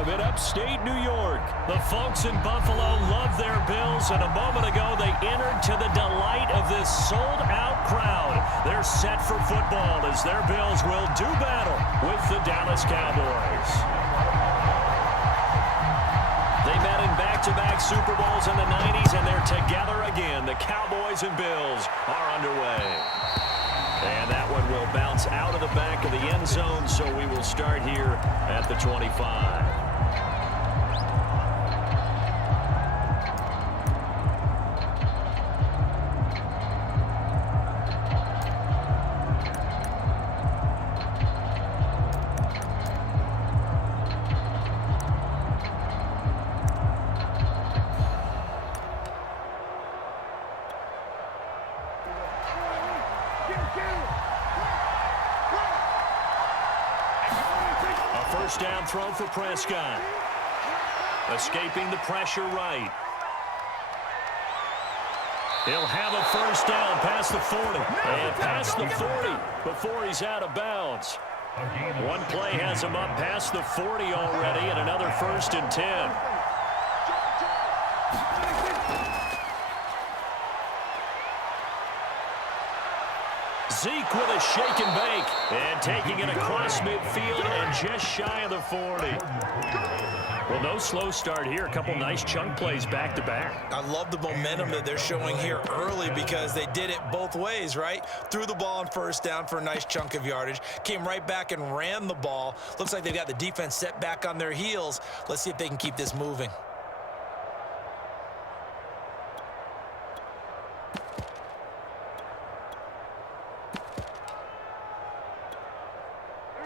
Stadium in upstate New York. The folks in Buffalo love their Bills, and a moment ago they entered to the delight of this sold-out crowd. They're set for football as their Bills will do battle with the Dallas Cowboys. They met in back-to-back Super Bowls in the 90s, and they're together again. The Cowboys and Bills are underway. And that one will bounce out of the back of the end zone, so we will start here at the 25. First down throw for Prescott. Escaping the pressure right. He'll have a first down past the 40. And past the 40 before he's out of bounds. One play has him up past the 40 already, and another 1st and 10. Zeke with a shake and bake, and taking it across midfield and just shy of the 40. Well, no slow start here. A couple nice chunk plays back-to-back. I love the momentum that they're showing here early because they did it both ways, right? Threw the ball on first down for a nice chunk of yardage. Came right back and ran the ball. Looks like they've got the defense set back on their heels. Let's see if they can keep this moving.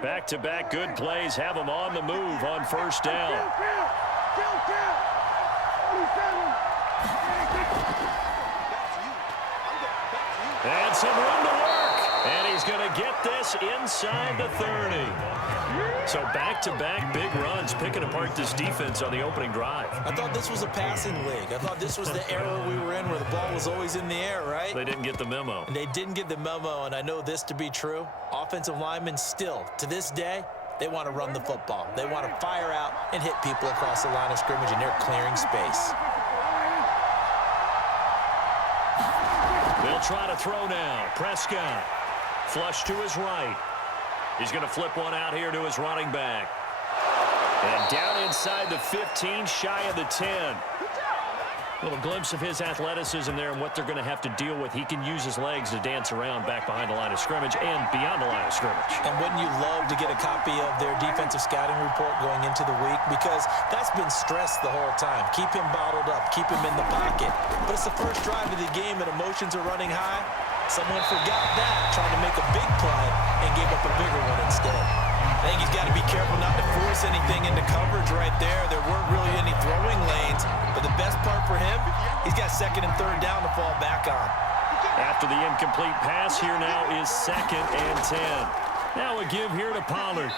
Back-to-back good plays have them on the move on first down. And some room to work. And he's going to get this inside the 30. So back-to-back big runs, picking apart this defense on the opening drive. I thought this was a passing league. I thought this was the era we were in where the ball was always in the air, right? They didn't get the memo. And they didn't get the memo, and I know this to be true. Offensive linemen still, to this day, they want to run the football. They want to fire out and hit people across the line of scrimmage, and they're clearing space. They'll try to throw now. Prescott. Flush to his right. He's going to flip one out here to his running back. And down inside the 15, shy of the 10. A little glimpse of his athleticism there and what they're going to have to deal with. He can use his legs to dance around back behind the line of scrimmage and beyond the line of scrimmage. And wouldn't you love to get a copy of their defensive scouting report going into the week? Because that's been stressed the whole time. Keep him bottled up. Keep him in the pocket. But it's the first drive of the game and emotions are running high. Someone forgot that, trying to make a big play and gave up a bigger one instead. I think he's got to be careful not to force anything into coverage right there. There weren't really any throwing lanes, but the best part for him, he's got 2nd and 3rd down to fall back on. After the incomplete pass, here now is 2nd and 10. Now a give here to Pollard.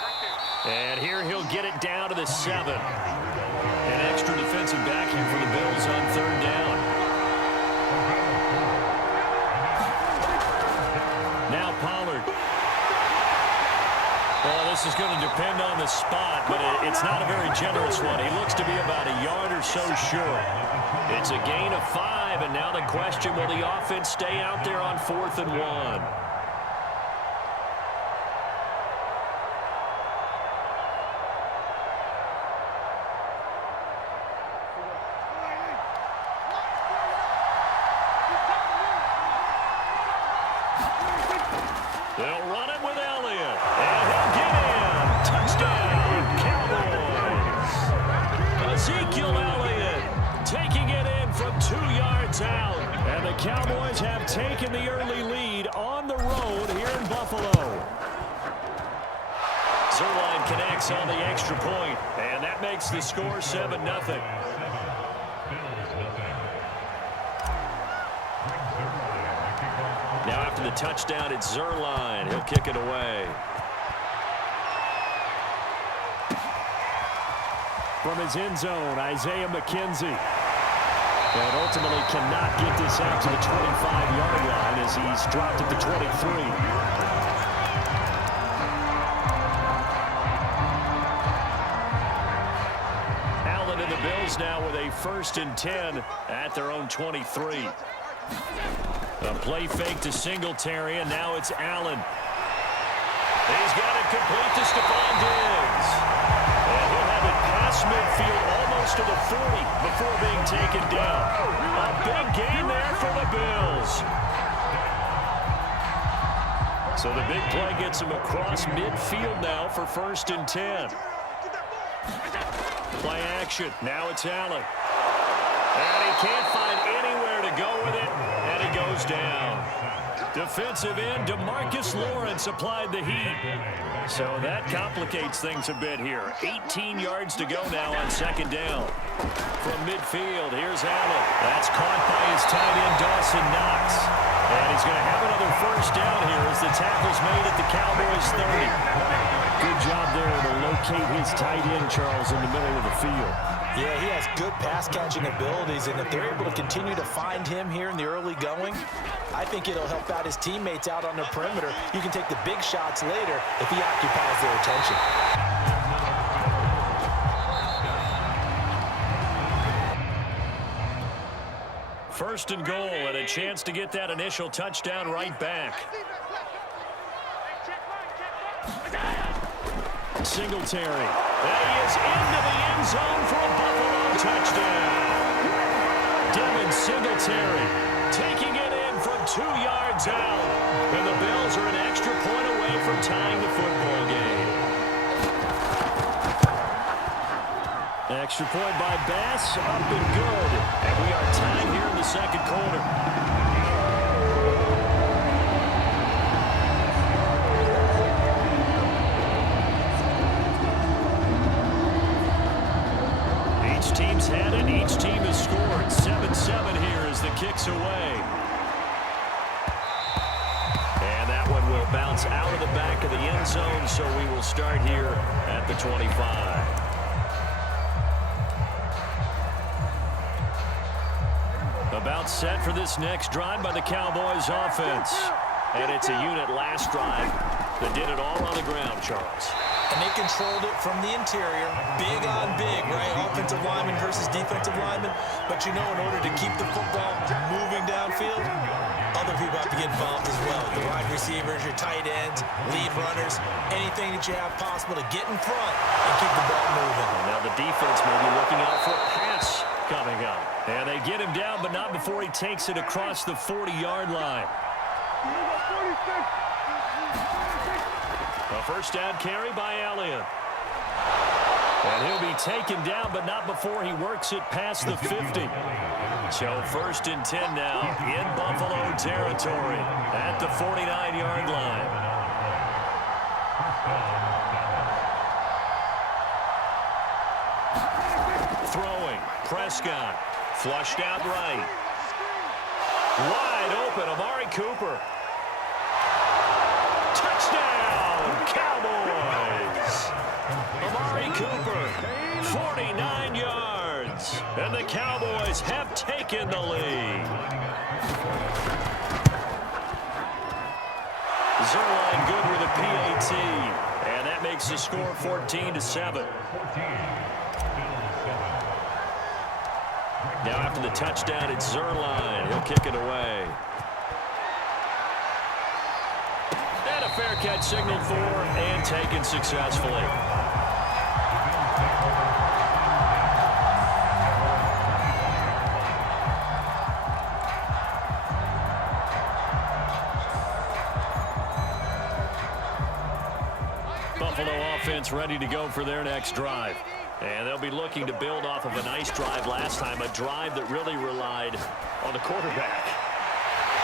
And here he'll get it down to the 7. An extra defensive back here for the Bills on 3rd down. Now Pollard. Well, this is going to depend on the spot, but it's not a very generous one. He looks to be about a yard or so short. It's a gain of 5, and now the question, will the offense stay out there on 4th and 1? They'll run it with Elliott, and he'll get in. Touchdown, Cowboys. Ezekiel Elliott taking it in from 2 yards out. And the Cowboys have taken the early lead on the road here in Buffalo. Zerline connects on the extra point, and that makes the score 7-0. Now after the touchdown, it's Zerline. He'll kick it away. From his end zone, Isaiah McKenzie. And ultimately cannot get this out to the 25-yard line as he's dropped at the 23. the Bills now with a 1st and 10 at their own 23. A play fake to Singletary, and now it's Allen. He's got it complete to Stephon Diggs. And he'll have it past midfield almost to the 40 before being taken down. A big gain there for the Bills. So the big play gets him across midfield now for 1st and 10. Play action. Now it's Allen. And he can't find anywhere to go with it, and he goes down. Defensive end DeMarcus Lawrence applied the heat. So that complicates things a bit here. 18 yards to go now on 2nd down. From midfield, here's Allen. That's caught by his tight end, Dawson Knox. And he's going to have another 1st down here as the tackle's made at the Cowboys' 30. Good job there to locate his tight end, Charles, in the middle of the field. Yeah, he has good pass-catching abilities, and if they're able to continue to find him here in the early going, I think it'll help out his teammates out on the perimeter. You can take the big shots later if he occupies their attention. First and goal, and a chance to get that initial touchdown right back. Singletary. And he is into the end zone for a Buffalo touchdown. Devin Singletary taking it in from 2 yards out. And the Bills are an extra point away from tying the football game. Extra point by Bass, up and good. And we are tied here in the 2nd quarter. Team's had it. Each team has scored. 7-7 here as the kick's away. And that one will bounce out of the back of the end zone, so we will start here at the 25. About set for this next drive by the Cowboys offense. And it's a unit last drive that did it all on the ground, Charles. And they controlled it from the interior, big on big, right? Offensive lineman versus defensive lineman. But you know, in order to keep the football moving downfield, other people have to get involved as well. Your wide receivers, your tight ends, lead runners, anything that you have possible to get in front and keep the ball moving. And now the defense may be looking out for a pass coming up. And they get him down, but not before he takes it across the 40-yard line. A 1st down carry by Elliott. And he'll be taken down, but not before he works it past the 50. So 1st and 10 now in Buffalo territory at the 49-yard line. Throwing, Prescott, flushed out right. Wide open, Amari Cooper. Touchdown, Cowboys! Amari Cooper, 49 yards. And the Cowboys have taken the lead. Zerline good with a PAT. And that makes the score 14-7. Now after the touchdown, it's Zerline. He'll kick it away. And a fair catch signaled for and taken successfully. Buffalo offense ready to go for their next drive. And they'll be looking to build off of a nice drive last time, a drive that really relied on the quarterback.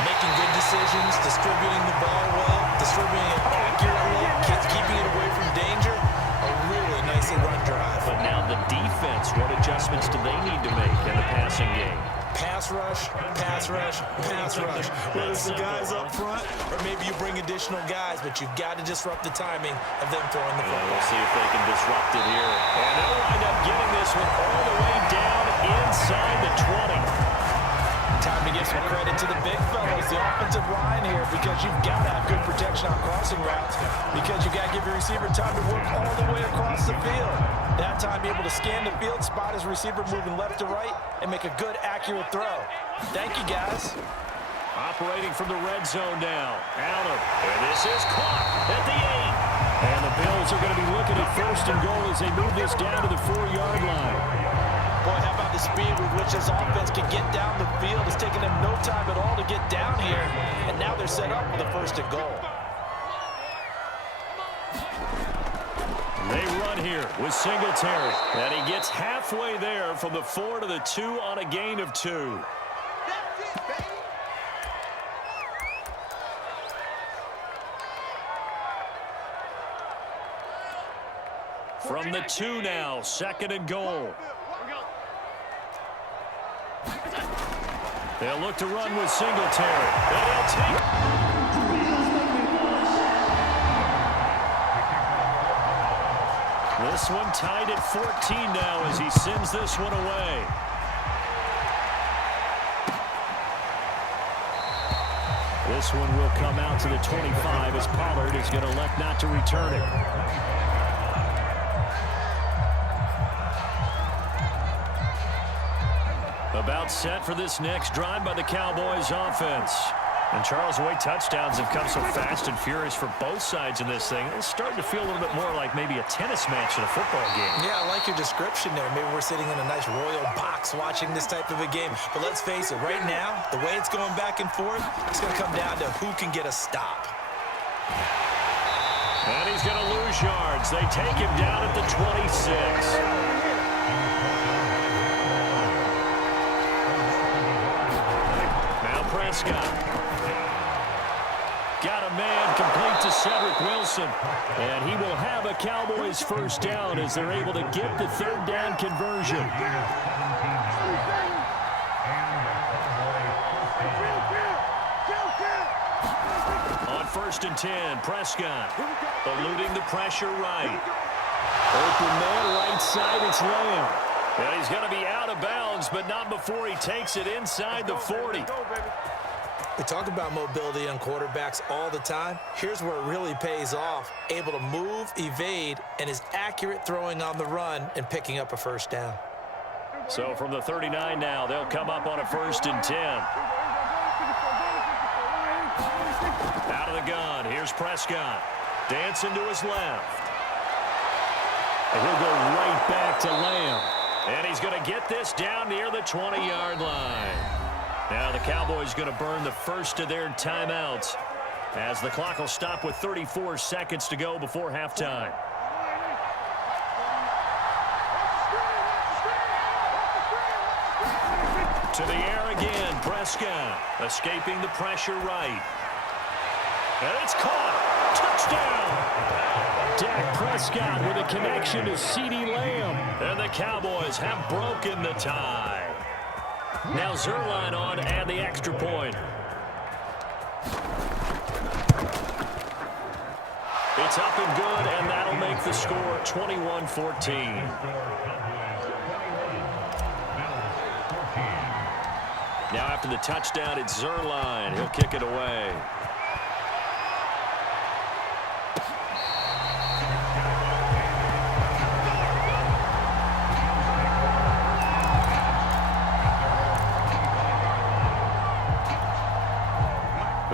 Making good decisions, distributing the ball well, distributing it accurately, keeping it away from danger. A really nicely run drive. But now the defense, what adjustments do they need to make in the passing game? Pass rush, pass rush, pass rush. Whether it's the guys up front or maybe you bring additional guys, but you've got to disrupt the timing of them throwing the football. We'll see if they can disrupt it here. And they'll wind up getting this one all the way down inside the 20. Time to give some credit to the big fellows the offensive line here, because you've got to have good protection on crossing routes, because you've got to give your receiver time to work all the way across the field. That time, be able to scan the field, spot his receiver moving left to right, and make a good, accurate throw. Thank you, guys. Operating from the red zone now. Allen. And this is caught at the 8. And the Bills are going to be looking at first and goal as they move this down to the 4-yard line. Boy, how about the speed with which this offense can get down the field? It's taken them no time at all to get down here. And now they're set up for the first and goal. They run here with Singletary. And he gets halfway there from the 4 to the 2 on a gain of 2. From the 2 now, 2nd and goal. They'll look to run with Singletary. And they'll take. This one tied at 14 now as he sends this one away. This one will come out to the 25 as Pollard is going to elect not to return it. About set for this next drive by the Cowboys offense. And Charles, the way touchdowns have come so fast and furious for both sides in this thing, it's starting to feel a little bit more like maybe a tennis match in a football game. Yeah, I like your description there. Maybe we're sitting in a nice royal box watching this type of a game. But let's face it, right now, the way it's going back and forth, it's going to come down to who can get a stop. And he's going to lose yards. They take him down at the 26. Prescott. Got a man complete to Cedric Wilson. And he will have a Cowboys first down as they're able to get the 3rd down conversion. On 1st and 10, Prescott eluding the pressure right. Open man right side, it's Lamb. And he's going to be out of bounds, but not before he takes it inside the 40. We talk about mobility on quarterbacks all the time. Here's where it really pays off. Able to move, evade, and is accurate throwing on the run and picking up a first down. So from the 39 now, they'll come up on a 1st and 10. Out of the gun, here's Prescott. Dancing to his left. And he'll go right back to Lamb. And he's going to get this down near the 20-yard line. Now the Cowboys going to burn the first of their timeouts as the clock will stop with 34 seconds to go before halftime. To the air again, Prescott escaping the pressure right. And it's caught. Touchdown! Dak Prescott with a connection to CeeDee Lamb. And the Cowboys have broken the tie. Now Zerline on and the extra point. It's up and good, and that'll make the score 21-14. Now after the touchdown, it's Zerline. He'll kick it away.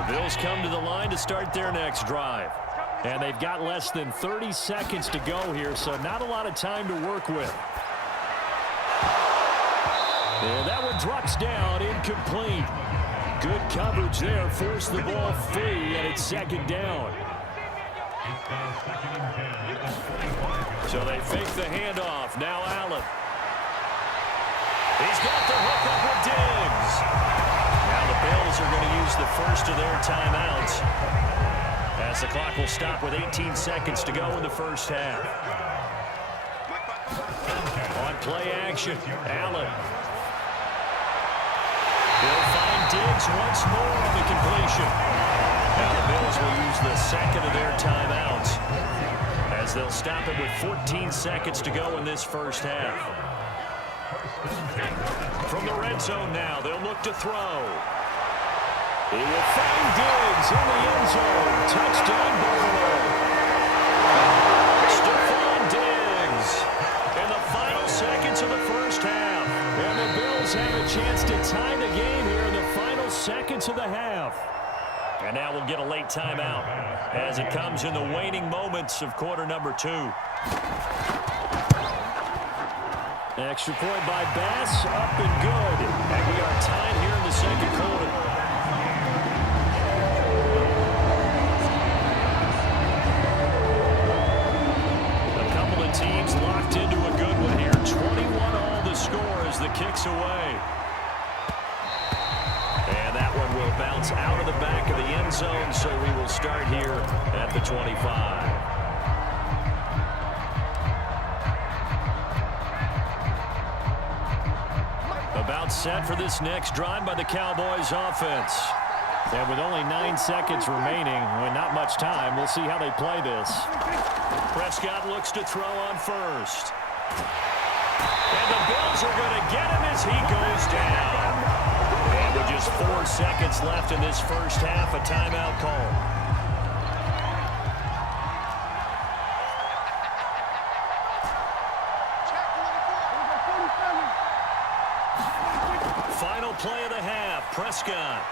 Bills come to the line to start their next drive. And they've got less than 30 seconds to go here, so not a lot of time to work with. And that one drops down, incomplete. Good coverage there, forced the ball free, and it's 2nd down. So they fake the handoff. Now Allen. He's got the hook up with Diggs. Now the Bills are going to use the first of their timeouts as the clock will stop with 18 seconds to go in the first half. On play action, Allen. He'll find Diggs once more on the completion. Now the Bills will use the 2nd of their timeouts as they'll stop it with 14 seconds to go in this first half. From the red zone now, they'll look to throw. He will find Diggs in the end zone. Touchdown, Buffalo. Stephon Diggs in the final seconds of the first half. And the Bills have a chance to tie the game here in the final seconds of the half. And now we'll get a late timeout as it comes in the waning moments of quarter number 2. Extra point by Bass, up and good. And we are tied here in the second quarter. A couple of teams locked into a good one here. 21-all the score as the kick's away. And that one will bounce out of the back of the end zone, so we will start here at the 25. About set for this next drive by the Cowboys offense. And with only 9 seconds remaining, with not much time, we'll see how they play this. Prescott looks to throw on first. And the Bills are going to get him as he goes down. And with just 4 seconds left in this first half, a timeout call. Final play of the half, Prescott.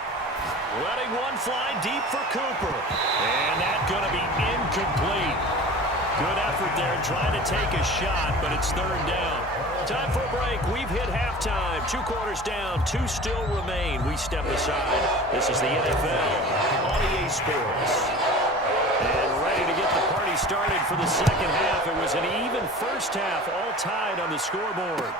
Letting one fly deep for Cooper. And that's going to be incomplete. Good effort there trying to take a shot, but it's third down. Time for a break. We've hit halftime. 2 quarters down. 2 still remain. We step aside. This is the NFL on EA Sports. And ready to get the party started for the second half. It was an even first half, all tied on the scoreboard.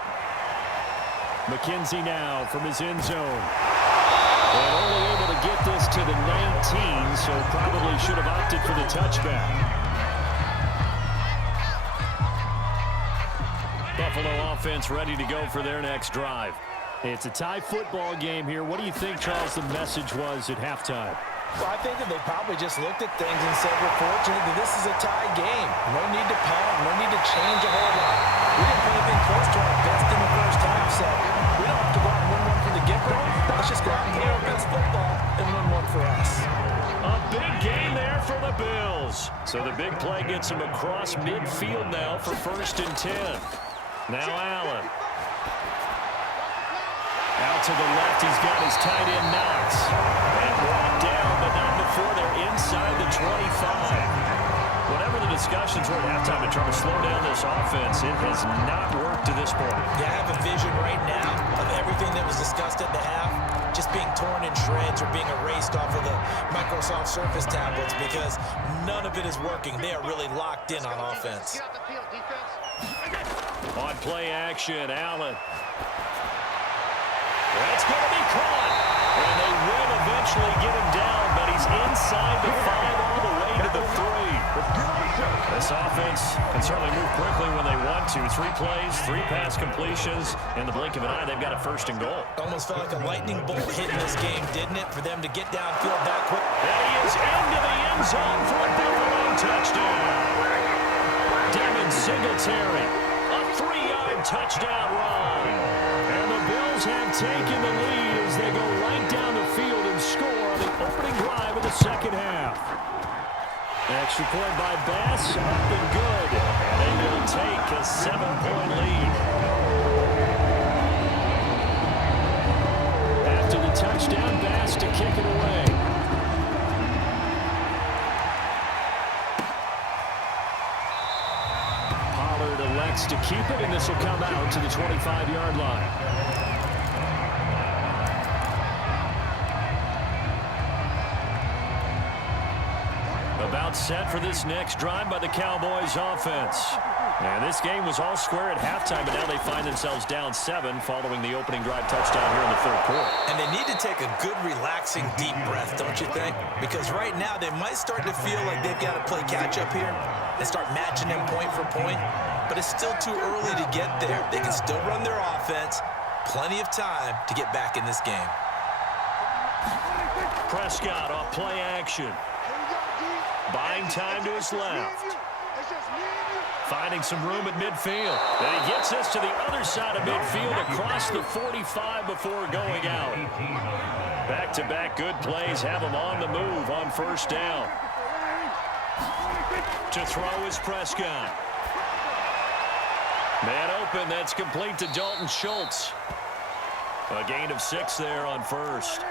McKenzie now from his end zone. And only able to get this to the 19, so probably should have opted for the touchback. Buffalo offense ready to go for their next drive. It's a tie football game here. What do you think, Charles, the message was at halftime? Well, I think that they probably just looked at things and said, we're fortunate that this is a tie game. No need to panic, no need to change a whole lot. We didn't put anything close to our best in the first half, so we don't have to go out and win one from the get-go. Let's just go out and play our best football and win one for us. A big gain there for the Bills. So the big play gets him across midfield now for 1st and 10. Now Allen. Out to the left, he's got his tight end Knox. And brought down, but not before they're inside the 25. Whatever the discussions were at halftime to try to slow down this offense, it has not worked to this point. Yeah, I have a vision right now of everything that was discussed at the half just being torn in shreds or being erased off of the Microsoft Surface tablets because none of it is working. They are really locked in on offense. On play action, Allen. That's going to be caught. And they will eventually get him down, but he's inside the 5 all the way to the 3. This offense can certainly move quickly when they want to. 3 plays, 3 pass completions. In the blink of an eye, they've got a 1st and goal. Almost felt like a lightning bolt hitting this game, didn't it, for them to get downfield that quick? And he is into the end zone for a Buffalo touchdown. Devin Singletary, a 3-yard touchdown run. And the Bills have taken the lead as they go right down the field and score on the opening drive of the second half. Extra point by Bass, up and good. And they will take a 7-point lead. After the touchdown, Bass to kick it away. Pollard elects to keep it, and this will come out to the 25-yard line. About set for this next drive by the Cowboys offense. And this game was all square at halftime, but now they find themselves down 7 following the opening drive touchdown here in the 3rd quarter. And they need to take a good, relaxing, deep breath, don't you think? Because right now they might start to feel like they've got to play catch-up here and start matching them point for point. But it's still too early to get there. They can still run their offense. Plenty of time to get back in this game. Prescott off play action. Buying time to his left. Finding some room at midfield. And he gets us to the other side of midfield across the 45 before going out. Back-to-back good plays have him on the move on first down. To throw is Prescott. Man open, that's complete to Dalton Schultz. A gain of 6 there on first.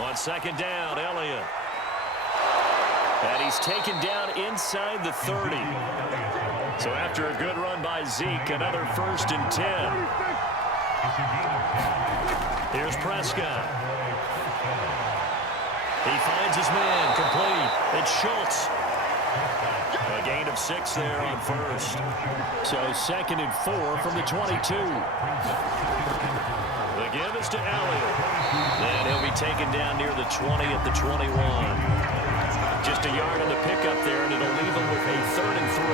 On second down, Elliott. And he's taken down inside the 30. So after a good run by Zeke, another 1st and 10. Here's Prescott. He finds his man, complete. It's Schultz. A gain of 6 there on first. So 2nd and 4 from the 22. The give is to Elliott. And he'll be taken down near the 20 at the 21. Just a yard on the pickup there, and it'll leave him with a 3rd and 3.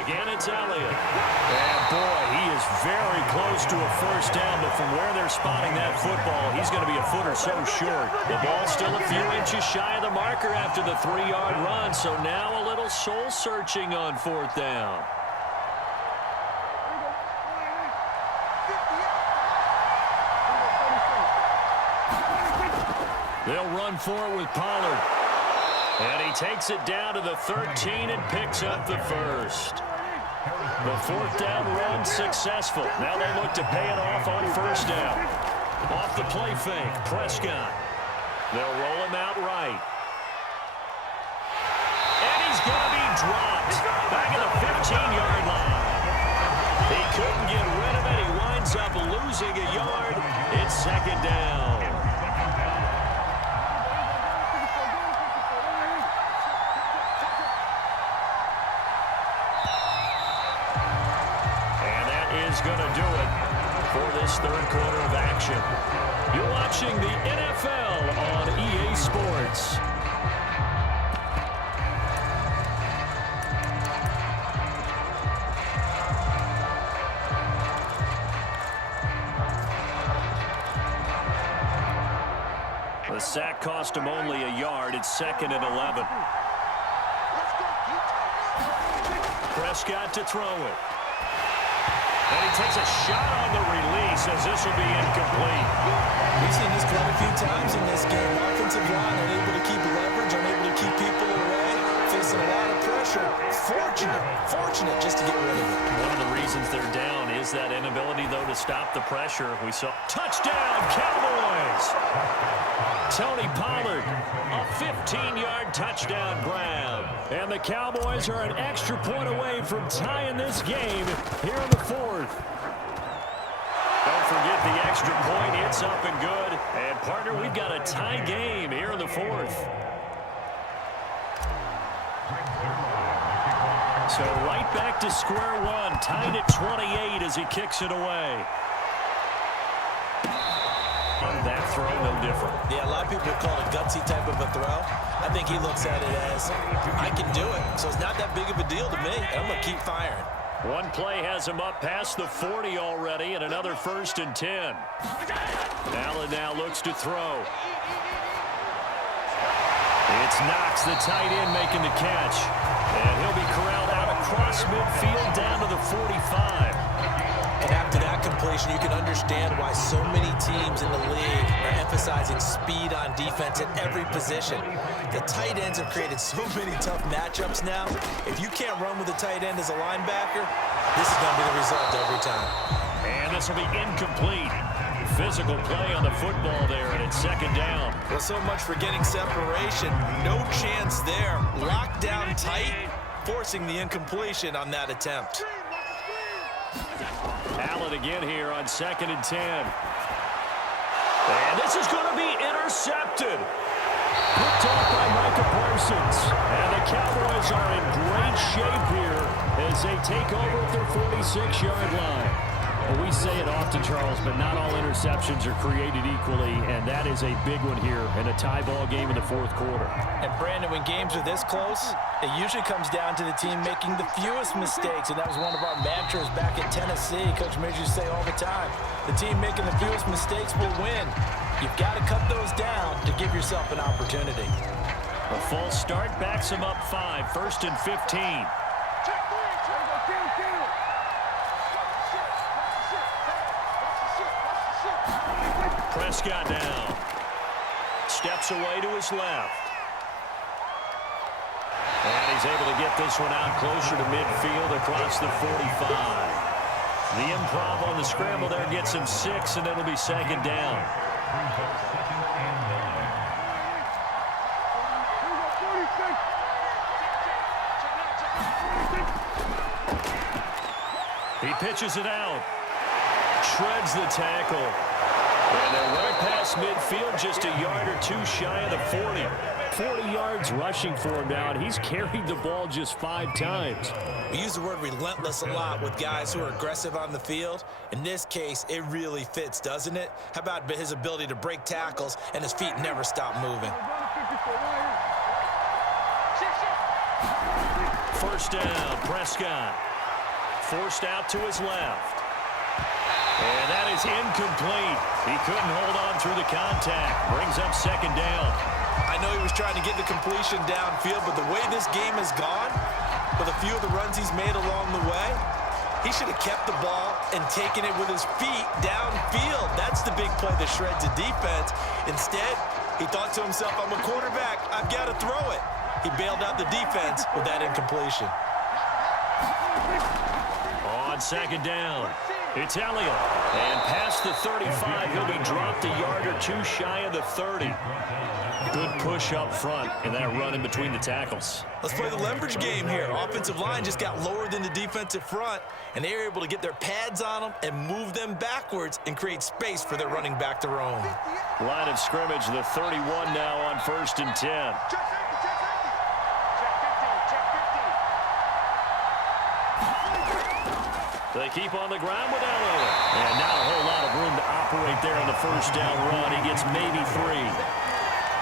Again, it's Elliott. And boy, he is very close to a first down, but from where they're spotting that football, he's going to be a foot or so short. The ball's still a few inches shy of the marker after the 3-yard run, so now a little soul-searching on 4th down. They'll run for it with Pollard. And he takes it down to the 13 and picks up the first. The 4th down run successful. Now they look to pay it off on first down. Off the play fake, Prescott. They'll roll him out right. And he's going to be dropped back at the 15-yard line. He couldn't get rid of it. He winds up losing a yard. It's 2nd down. Going to do it for this 3rd quarter of action. You're watching the NFL on EA Sports. The sack cost him only a yard. It's 2nd and 11. Prescott to throw it. And he takes a shot on the release as this will be incomplete. We've seen this quite a few times in this game. Offensive line unable to keep leverage, unable to keep people away, facing a lot of pressure. Fortunate just to get rid of it. One of the reasons they're down is that inability, though, to stop the pressure. We saw touchdown, Cowboys! Tony Pollard, a 15-yard touchdown grab. And the Cowboys are an extra point away from tying this game here in the 4th. Don't forget the extra point. It's up and good. And, partner, we've got a tie game here in the 4th. So right back to square one, tied at 28 as he kicks it away. That throw, no different. Yeah, a lot of people call it a gutsy type of a throw. I think he looks at it as, I can do it. So it's not that big of a deal to me. I'm going to keep firing. One play has him up past the 40 already, and another 1st and 10. Allen now looks to throw. It's Knox, the tight end, making the catch. And he'll be corralled out across midfield down to the 45. And after that completion, you can understand why so many teams in the league are emphasizing speed on defense at every position. The tight ends have created so many tough matchups now. If you can't run with a tight end as a linebacker, this is going to be the result every time. And this will be incomplete. Physical play on the football there, and it's 2nd down. Well, so much for getting separation. No chance there. Locked down tight, forcing the incompletion on that attempt. Allen again here on 2nd and 10. And this is going to be intercepted. Picked off by Micah Parsons. And the Cowboys are in great shape here as they take over at their 46-yard line. Well, we say it often, Charles, but not all interceptions are created equally, and that is a big one here in a tie ball game in the 4th quarter. And, Brandon, when games are this close, it usually comes down to the team making the fewest mistakes, and that was one of our mantras back at Tennessee. Coach Midge used to say all the time, the team making the fewest mistakes will win. You've got to cut those down to give yourself an opportunity. A false start backs him up 5, 1st and 15. Prescott now. Steps away to his left. And he's able to get this one out closer to midfield across the 45. The improv on the scramble there gets him 6, and it'll be 2nd down. He pitches it out. Shreds the tackle. And they're right past midfield, just a yard or 2 shy of the 40. 40 yards rushing for him now, and he's carried the ball just 5 times. We use the word relentless a lot with guys who are aggressive on the field. In this case, it really fits, doesn't it? How about his ability to break tackles and his feet never stop moving? 1st down, Prescott. Forced out to his left. And that is incomplete. He couldn't hold on through the contact. Brings up 2nd down. I know he was trying to get the completion downfield, but the way this game has gone, with a few of the runs he's made along the way, he should have kept the ball and taken it with his feet downfield. That's the big play that shreds the defense. Instead, he thought to himself, I'm a quarterback. I've got to throw it. He bailed out the defense with that incompletion. On 2nd down, it's Elliott. And past the 35, he'll be dropped a yard or 2 shy of the 30. Good push up front in that run in between the tackles. Let's play the leverage game here. Offensive line just got lower than the defensive front, and they were able to get their pads on them and move them backwards and create space for their running back to roam. Line of scrimmage, the 31 now on 1st and 10. They keep on the ground with Elliott. And not a whole lot of room to operate there on the 1st down run. He gets maybe 3.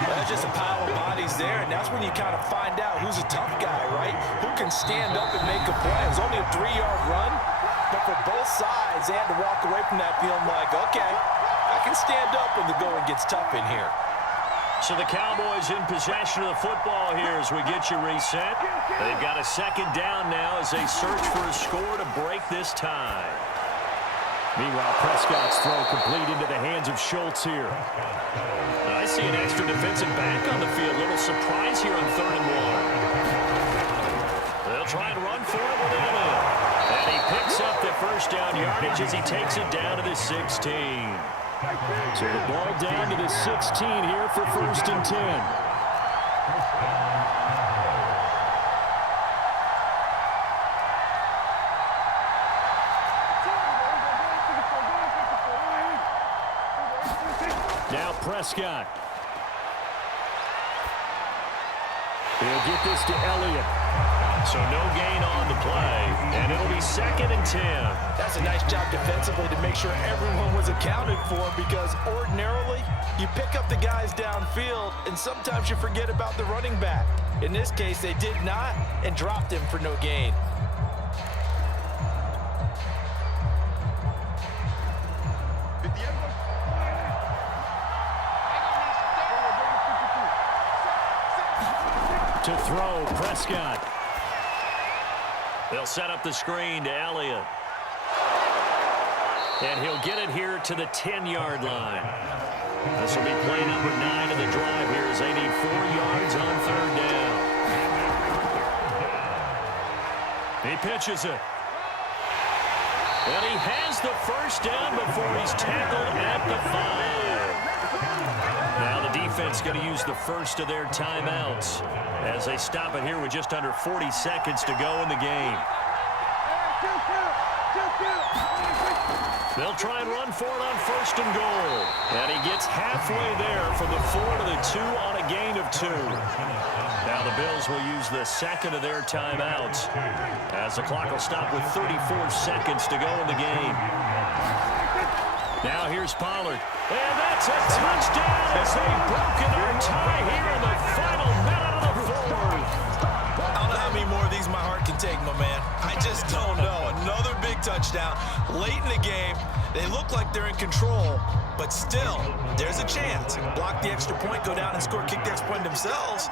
That's just a pile of bodies there, and that's when you kind of find out who's a tough guy, right? Who can stand up and make a play. It was only a 3-yard run, but for both sides, they had to walk away from that feeling like, okay, I can stand up when the going gets tough in here. So the Cowboys in possession of the football here as we get you reset. They've got a 2nd down now as they search for a score to break this tie. Meanwhile, Prescott's throw complete into the hands of Schultz here. I see an extra defensive back on the field. Little surprise here on 3rd and 1. They'll try and run for it with Elliott. And he picks up the 1st down yardage as he takes it down to the 16. So the ball down to the 16 here for 1st and 10. Now Prescott. He'll get this to Elliott. So no gain on the play, and it'll be 2nd and 10. That's a nice job defensively to make sure everyone was accounted for, because ordinarily you pick up the guys downfield and sometimes you forget about the running back. In this case, they did not and dropped him for no gain. To throw, Prescott. They'll set up the screen to Elliott. And he'll get it here to the 10-yard line. This will be play number 9 of the drive here as they need 4 yards on 3rd down. He pitches it. And he has the 1st down before he's tackled at the 5. Now the defense going to use the first of their timeouts as they stop it here with just under 40 seconds to go in the game. They'll try and run for it on 1st and goal. And he gets halfway there from the 4 to the 2 on a gain of 2. Now the Bills will use the 2nd of their timeouts as the clock will stop with 34 seconds to go in the game. Now here's Pollard. And that's a touchdown as they've broken our tie here in the final minute of the 4th. I don't know how many more of these my heart can take, my man. I just don't know. Another big touchdown late in the game. They look like they're in control, But still, there's a chance. Block the extra point, go down and score, kick the extra point themselves.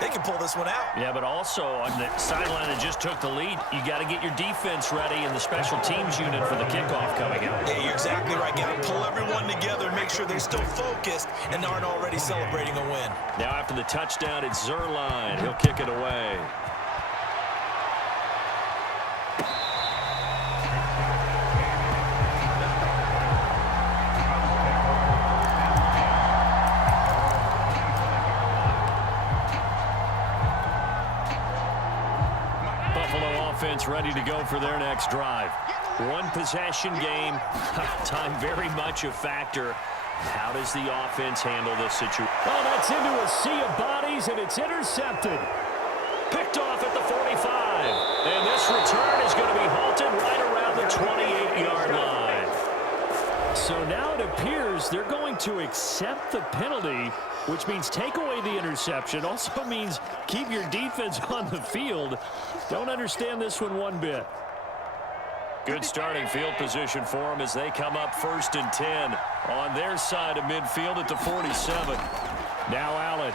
They can pull this one out. Yeah, but also on the sideline that just took the lead, you got to get your defense ready in the special teams unit for the kickoff coming up. Yeah, you're exactly right. Got to pull everyone together and make sure they're still focused and aren't already celebrating a win. Now after the touchdown, it's Zerline. He'll kick it away. Offense ready to go for their next drive. One possession game. Time very much a factor. How does the offense handle this situation? Oh, that's into a sea of bodies, and it's intercepted. Picked off at the 45. And this return is going to be halted right around the 28-yard line. So now it appears they're going to accept the penalty, which means take away the interception. Also means keep your defense on the field. Don't understand this one bit. Good starting field position for them as they come up 1st and 10 on their side of midfield at the 47. Now Allen.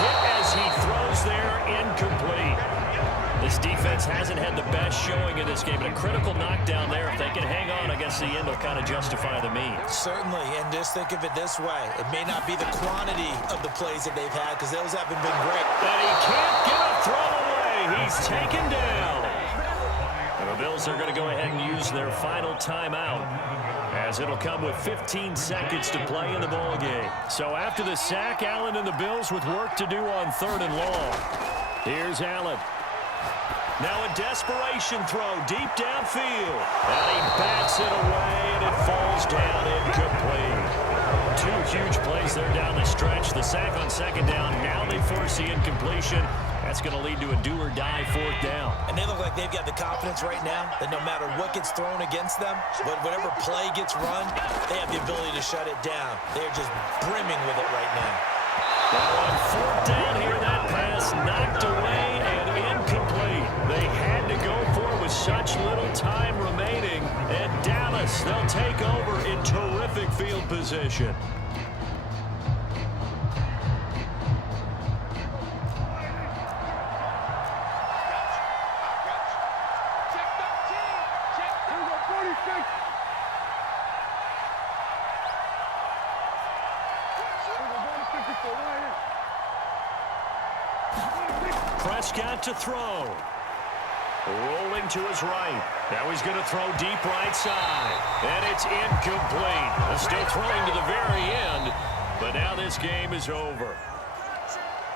Hit as he throws there, incomplete. This defense hasn't had the best showing in this game, but a critical knockdown there. If they can hang on, I guess the end will kind of justify the means. Certainly, and just think of it this way. It may not be the quantity of the plays that they've had because those haven't been great. And he can't get a throw away. He's taken down. And the Bills are going to go ahead and use their final timeout, as it'll come with 15 seconds to play in the ball game. So after the sack, Allen and the Bills with work to do on 3rd and long. Here's Allen. Now a desperation throw deep downfield. And he bats it away, and it falls down incomplete. 2 huge plays there down the stretch. The sack on 2nd down. Now they force the incompletion. That's going to lead to a do-or-die 4th down. And they look like they've got the confidence right now that no matter what gets thrown against them, whatever play gets run, they have the ability to shut it down. They're just brimming with it right now. Now on 4th down here, that pass knocked away and incomplete. They had to go for it with such little time remaining. And Dallas, they'll take over in terrific field position. Prescott to throw. Rolling to his right. Now he's going to throw deep right side. And it's incomplete. Still throwing to the very end. But now this game is over.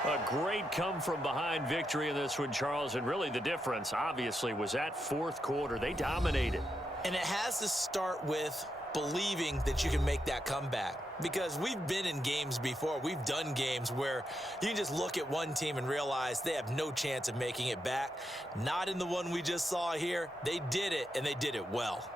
A great come-from-behind victory in this one, Charles. And really the difference, obviously, was that 4th quarter. They dominated. And it has to start with believing that you can make that comeback. Because we've been in games before. We've done games where you can just look at one team and realize they have no chance of making it back. Not in the one we just saw here. They did it, and they did it well.